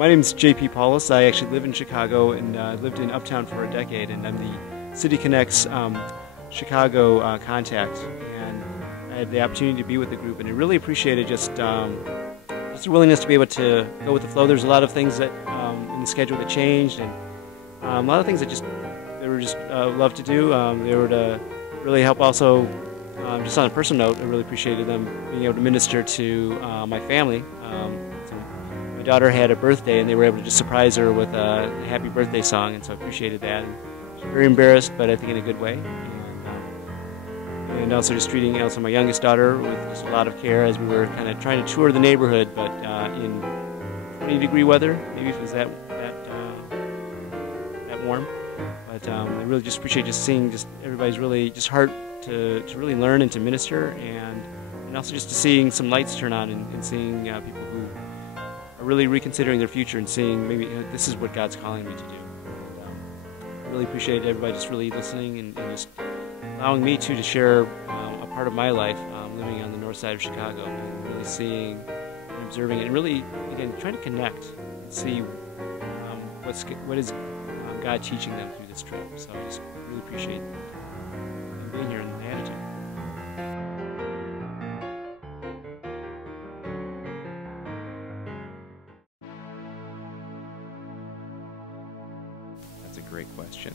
My name is J.P. Paulus. I actually live in Chicago and lived in Uptown for a decade, and I'm the City Connect's Chicago contact. And I had the opportunity to be with the group, and I really appreciated just the willingness to be able to go with the flow. There's a lot of things that in the schedule that changed, and a lot of things that they were just loved to do. They were to really help also. Just on a personal note, I really appreciated them being able to minister to my family. So my daughter had a birthday, and they were able to just surprise her with a happy birthday song, and so I appreciated that. And she was very embarrassed, but I think in a good way. And also just treating also my youngest daughter with just a lot of care as we were kind of trying to tour the neighborhood, but in 20-degree weather, maybe if it was that warm. But I really just appreciate just seeing just everybody's really just heart to really learn and to minister, and also just to seeing some lights turn on and seeing people who are really reconsidering their future and seeing maybe this is what God's calling me to do. And, I really appreciate everybody just really listening and just allowing me to share a part of my life living on the north side of Chicago and really seeing and observing and really, again, trying to connect and see what is God teaching them through this trip. So I just really appreciate them being here and the attitude. That's a great question.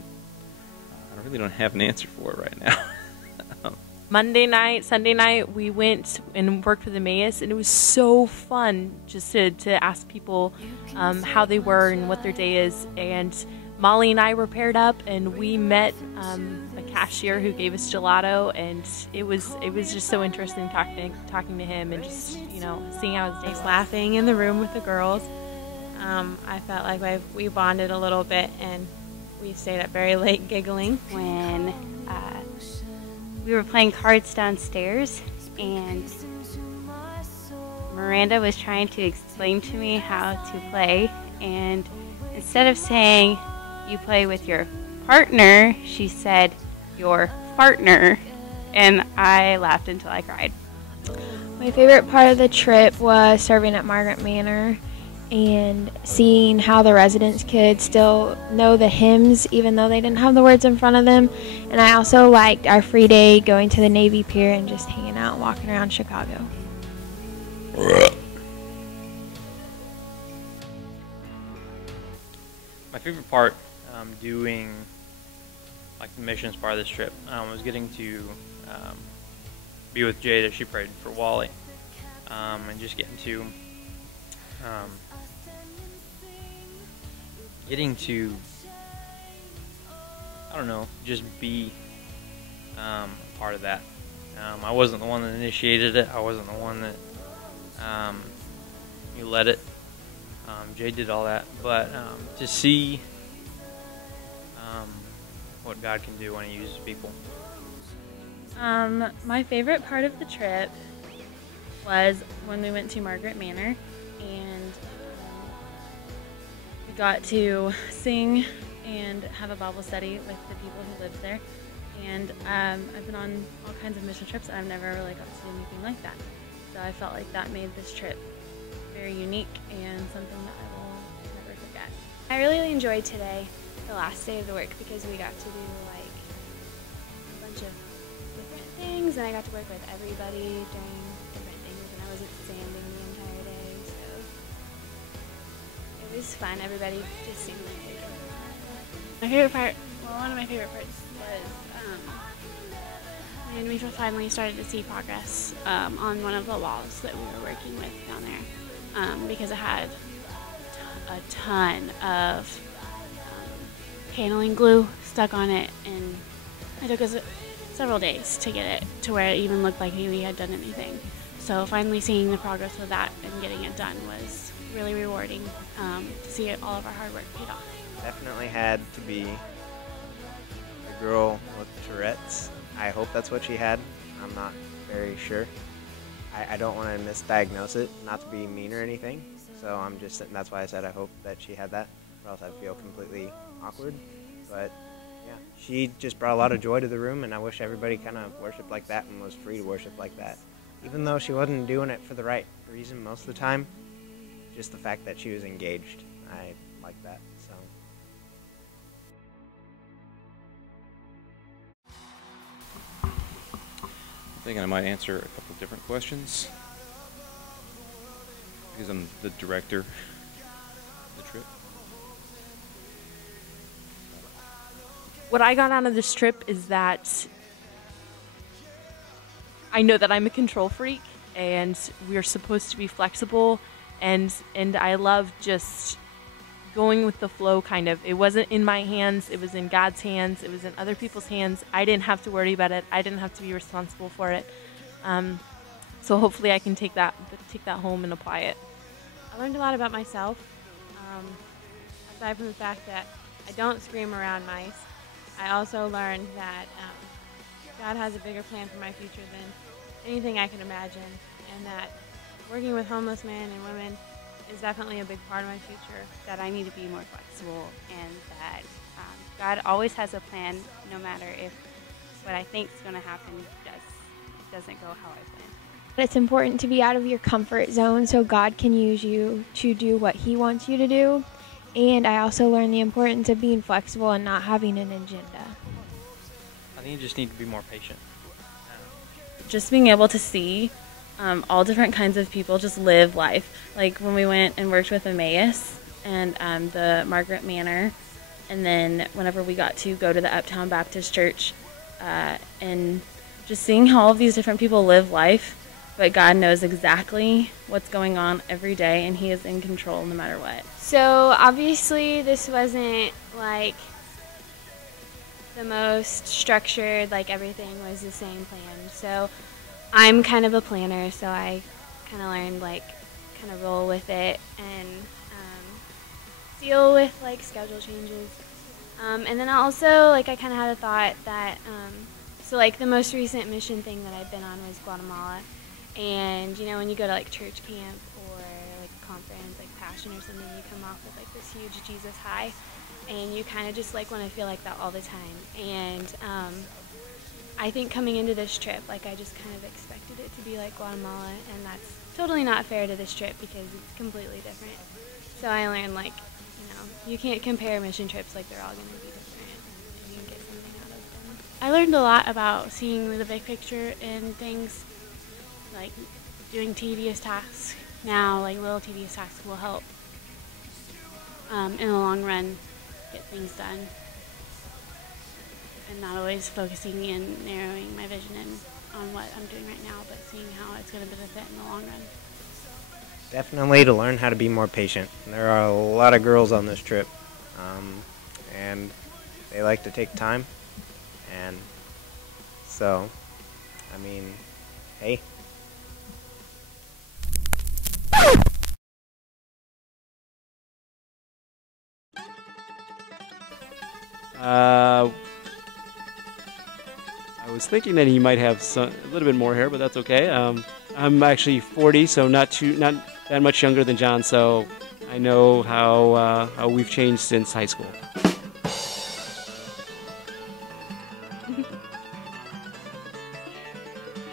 I really don't have an answer for it right now. Monday night, Sunday night, we went and worked with Emmaus, and it was so fun just to ask people how they were and what their day is. And Molly and I were paired up, and we met a cashier who gave us gelato, and it was just so interesting talking to him and just seeing how his day was. Laughing in the room with the girls. I felt like we bonded a little bit, and we stayed up very late giggling. When we were playing cards downstairs, and Miranda was trying to explain to me how to play, and instead of saying you play with your partner, she said your partner, and I laughed until I cried. My favorite part of the trip was serving at Margaret Manor and seeing how the residents could still know the hymns even though they didn't have the words in front of them. And I also liked our free day going to the Navy Pier and just hanging out and walking around Chicago. My favorite part doing like the missions part of this trip was getting to be with Jade as she prayed for Wally, and just getting to I don't know, just be part of that. I wasn't the one that initiated it. I wasn't the one that led it. Jade did all that, but to see what God can do when He uses people. My favorite part of the trip was when we went to Margaret Manor, and we got to sing and have a Bible study with the people who lived there. And I've been on all kinds of mission trips, and I've never really got to do anything like that. So I felt like that made this trip very unique and something that I will never forget. I really enjoyed today, the last day of the work, because we got to do like a bunch of different things, and I got to work with everybody doing different things, and I wasn't standing the entire day, so it was fun. Everybody just seemed like they did. My favorite part, well, one of my favorite parts was when we finally started to see progress on one of the walls that we were working with down there, because it had a ton of paneling glue stuck on it, and it took us several days to get it to where it even looked like we had done anything. So finally seeing the progress of that and getting it done was really rewarding, to see all of our hard work paid off. Definitely had to be a girl with Tourette's. I hope that's what she had. I'm not very sure. I don't want to misdiagnose it, not to be mean or anything. So that's why I said I hope that she had that, or else I'd feel completely awkward. But yeah, she just brought a lot of joy to the room, and I wish everybody kind of worshiped like that and was free to worship like that. Even though she wasn't doing it for the right reason most of the time, just the fact that she was engaged I like that. So. I think I might answer a couple different questions because I'm the director of the trip. What I got out of this trip is that I know that I'm a control freak, and we're supposed to be flexible, and I love just going with the flow, kind of. It wasn't in my hands, it was in God's hands, it was in other people's hands. I didn't have to worry about it. I didn't have to be responsible for it. So hopefully I can take that home and apply it. I learned a lot about myself. Aside from the fact that I don't scream around mice, I also learned that God has a bigger plan for my future than anything I can imagine, and that working with homeless men and women is definitely a big part of my future. That I need to be more flexible, and that God always has a plan, no matter if what I think is going to happen doesn't go how I plan. It's important to be out of your comfort zone so God can use you to do what He wants you to do. And I also learned the importance of being flexible and not having an agenda. I think you just need to be more patient. Just being able to see all different kinds of people just live life. Like when we went and worked with Emmaus and the Margaret Manor, and then whenever we got to go to the Uptown Baptist Church, and just seeing how all of these different people live life, but God knows exactly what's going on every day, and He is in control no matter what. So obviously this wasn't like the most structured, like everything was the same plan. So I'm kind of a planner, so I kind of learned like kind of roll with it and deal with like schedule changes. And then I also like I kind of had a thought that so like the most recent mission thing that I've been on was Guatemala, and you know when you go to like church camp or like a conference like Passion or something, you come off with like this huge Jesus high, and you kind of just like want to feel like that all the time. And I think coming into this trip, like I just kind of expected it to be like Guatemala, and that's totally not fair to this trip because it's completely different. So I learned like, you know, you can't compare mission trips, like they're all going to be different, and you can get something out of them. I learned a lot about seeing the big picture and things like doing tedious tasks. Now, like little tedious tasks will help in the long run get things done, and not always focusing and narrowing my vision in on what I'm doing right now, but seeing how it's going to benefit in the long run. Definitely to learn how to be more patient. There are a lot of girls on this trip, and they like to take time, and so, I mean, hey. I was thinking that he might have a little bit more hair, but that's okay. I'm actually 40, so not that much younger than John, so I know how we've changed since high school.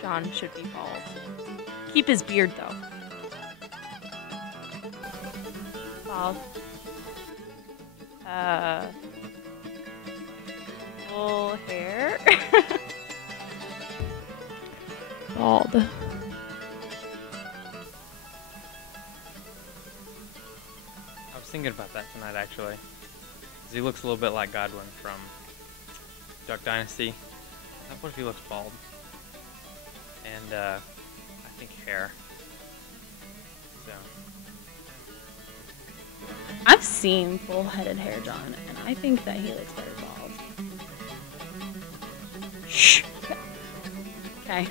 John should be bald. Keep his beard though. Bald. Full hair. Bald. I was thinking about that tonight, actually. 'Cause he looks a little bit like Godwin from Duck Dynasty. What if he looks bald? And I think hair. So. I've seen full-headed hair John, and I think that he looks better bald. Shh. Okay.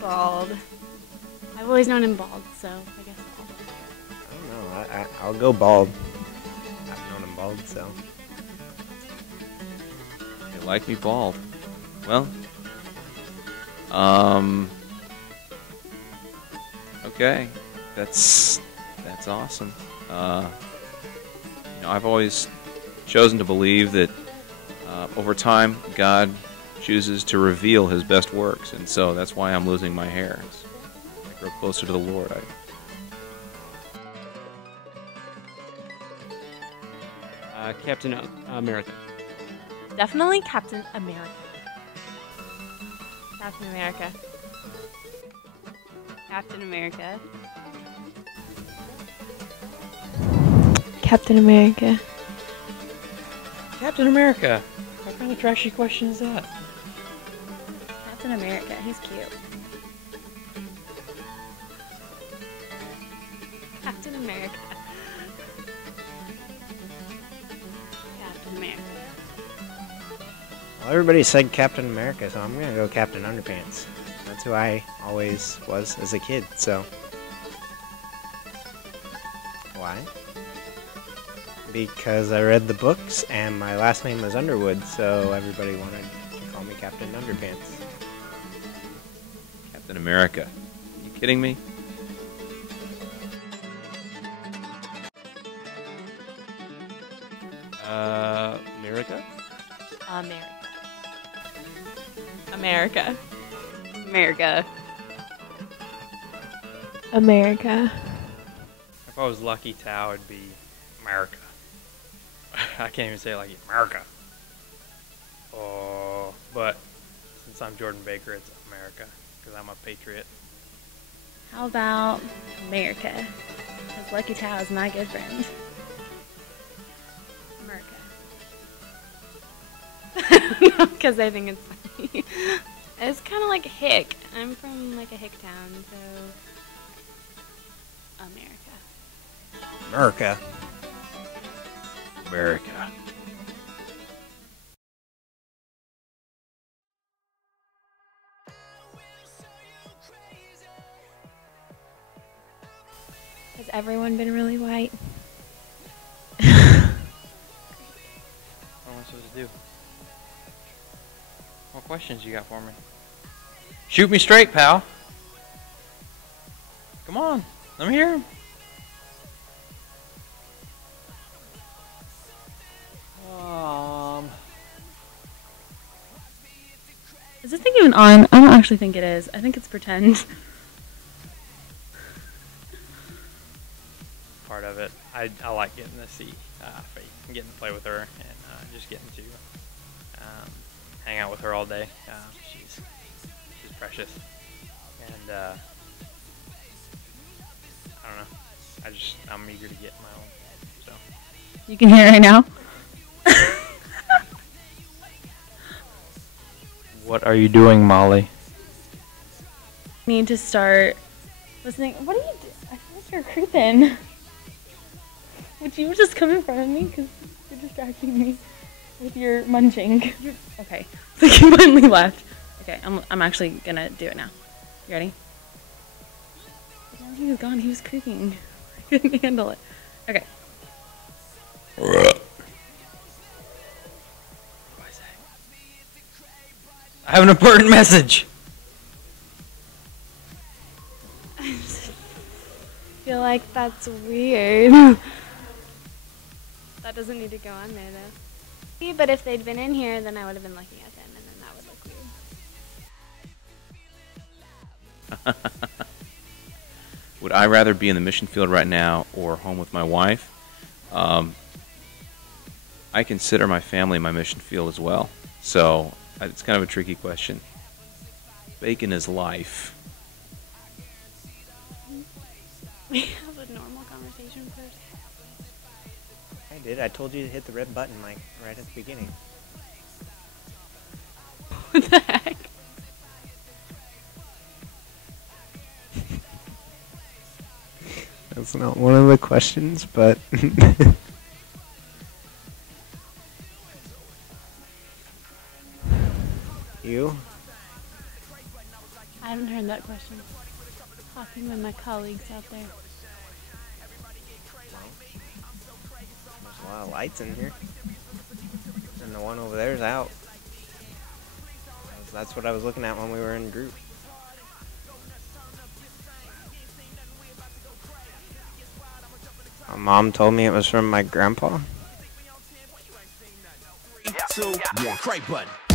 Bald. I've always known him bald, so I guess bald. I don't know. I'll go bald. I've known him bald, so. They like me bald. Well, okay, that's awesome. I've always chosen to believe that over time God chooses to reveal His best works, and so that's why I'm losing my hair. grow closer to the Lord. Captain America. Definitely Captain America. Captain America. Captain America. Captain America. Captain America. What kind of trashy question is that? Captain America. He's cute. Captain America. Captain America. Well, everybody said Captain America, so I'm gonna go Captain Underpants. That's who I always was as a kid, so. Why? Because I read the books and my last name was Underwood, so everybody wanted to call me Captain Underpants. Captain America. Are you kidding me? America? America. America. America. If I was Lucky Tao, it'd be America. I can't even say it like America. Oh, but since I'm Jordan Baker, it's America because I'm a patriot. How about America? Because Lucky Tao is my good friend. America. Because I think it's funny. It's kind of like hick. I'm from like a hick town, so America. America. America. Has everyone been really white? What am I supposed to do? What questions you got for me? Shoot me straight, pal. Come on, let me hear 'em. Is this thing even on? I don't actually think it is. I think it's pretend. Part of it. I like getting to see Faith and getting to play with her and just getting to hang out with her all day. She's precious, and I don't know. I'm eager to get my own. So You can hear it right now. what are you doing, Molly? Need to start listening. What are you doing? I feel like you're creeping. Would you just come in front of me? Because you're distracting me with your munching. Okay. So you finally left. Okay, I'm actually gonna do it now. You ready? But now he was gone. He was creeping. I couldn't handle it. Okay. I have an important message. I feel like that's weird. That doesn't need to go on there though. But if they'd been in here, then I would have been looking at them, and then that would look weird. Would I rather be in the mission field right now or home with my wife? I consider my family my mission field as well. So it's kind of a tricky question. Bacon is life. We have a normal conversation first. I did. I told you to hit the red button like right at the beginning. What the heck? That's not one of the questions, but you? I haven't heard that question. Talking with my colleagues out there. There's a lot of lights in here. And the one over there is out. That's what I was looking at when we were in group. My mom told me it was from my grandpa. 3, 2, 1, right button.